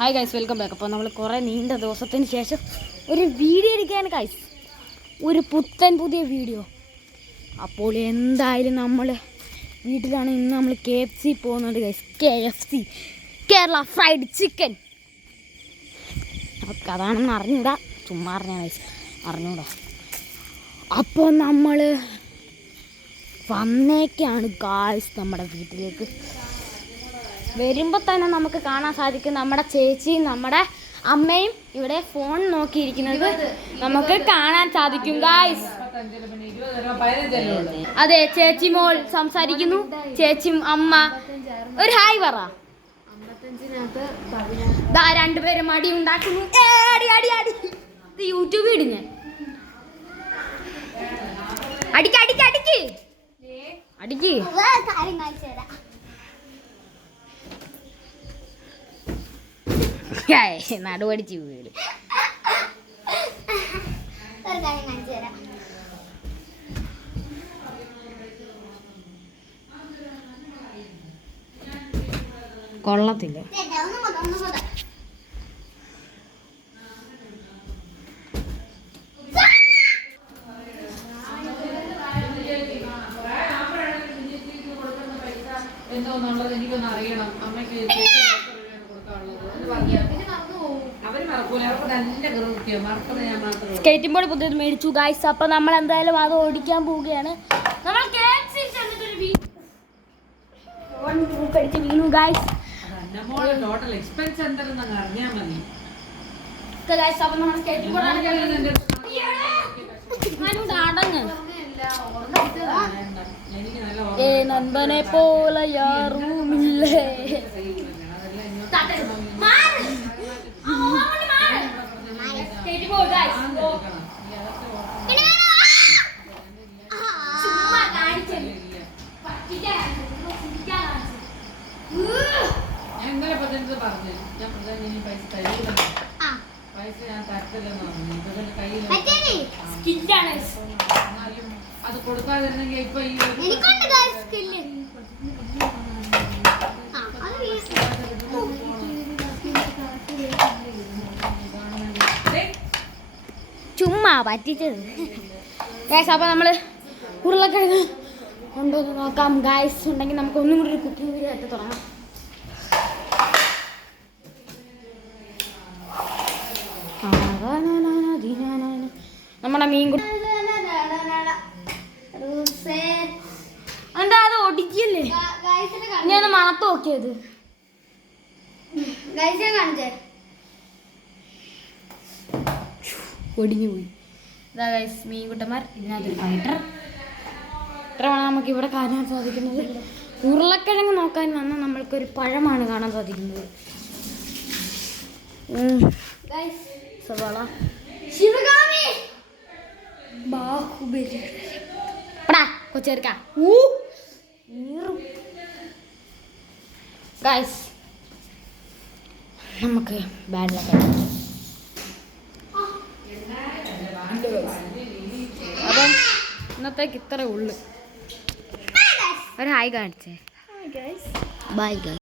Hi guys, welcome back. അപ്പോൾ നമ്മൾ കുറേ നീണ്ട ദിവസത്തിന് ശേഷം ഒരു വീഡിയോ എടുക്കുകയാണ് ഗൈസ്, ഒരു പുതിയ വീഡിയോ. അപ്പോൾ എന്തായാലും നമ്മൾ വീട്ടിലാണ്. ഇന്ന് നമ്മൾ KFC പോകുന്നുണ്ട് guys. KFC, Kerala fried chicken. നമുക്ക് അതാണെന്ന് അറിഞ്ഞൂടാ, ചുമ്മാ അറിഞ്ഞാൽ ഗൈസ്, അറിഞ്ഞൂടാ. അപ്പോൾ നമ്മൾ വന്നേക്കാണ് ഗൈസ് നമ്മുടെ വീട്ടിലേക്ക്. വരുമ്പോൾ തന്നെ നമുക്ക് കാണാൻ സാധിക്കും നമ്മുടെ ചേച്ചിയും നമ്മുടെ അമ്മയും ഇവിടെ ഫോൺ നോക്കിയിരിക്കുന്നത് നമുക്ക് കാണാൻ സാധിക്കും ഗൈസ്. അതെ, ചേച്ചി മോൾ സംസാരിക്കുന്നു, ചേച്ചി അമ്മ. ഒരു ഹായ് പറ. രണ്ടുപേരും അടി ഉണ്ടാക്കുന്നു. യൂട്യൂബ് ഇടുന്നേ. അടിക്ക് അടിക്ക് അടിക്ക് അടിക്ക്. നടുവടിച്ച് വീട്. കൊള്ളത്തില്ല. എന്തോന്നുള്ളത് എനിക്കൊന്ന് അറിയണം. അമ്മയ്ക്ക് സ്കേറ്റിംഗ് ബോർഡ് പുതിയത് മേടിച്ചു ഗൈസ്. അപ്പൊ നമ്മൾ എന്തായാലും അത് ഓടിക്കാൻ പോവുകയാണ്. നമ്മൾ വീണു ഗൈസ്. അപ്പൊ നമ്മൾ സ്കേറ്റിംഗ് ബോർഡ് നന്ദനെ പോലെ യാറുമില്ലേ. അത് കൊടുക്കാതിരുന്നെങ്കിൽ ഇപ്പൊ ഈ ചുമ്മാ പറ്റിച്ചത് ഗൈസ്. അപ്പൊ നമ്മള് ഉരുളക്കിഴങ്ങ് കൊണ്ടുവന്ന് നോക്കാം ഗൈസ്. ഉണ്ടെങ്കിൽ നമുക്ക് ഒന്നും കൂടി ഒരു കുക്കിംഗ് വീഡിയോ ആയിട്ട് തുടങ്ങാം. നമ്മുടെ മീൻ എന്താ അത് ഒടിക്കല്ലേ? ഞാൻ മണത്ത് നോക്കിയത് ഒടിഞ്ഞു പോയി. ഇതാ ഗൈസ് മീൻകുട്ടന്മാർ. ഇതിനകത്തൊരു ഫൈറ്റർ. ഇത്രയാണ് നമുക്ക് ഇവിടെ കാണാൻ സാധിക്കുന്നത്. ഉരുളക്കിഴങ്ങ് നോക്കാൻ വന്നാൽ നമ്മൾക്കൊരു പഴമാണ് കാണാൻ സാധിക്കുന്നത്. സവാള, ബാഹുബലി കൊച്ചേർക്ക ഗൈസ്. നമുക്ക് ബാഡിലൊക്കെ അപ്പം ഇന്നത്തേക്ക് ഇത്രേ ഉള്ളു. ഒരു ഹായ് കാണിച്ചേ. Bye guys.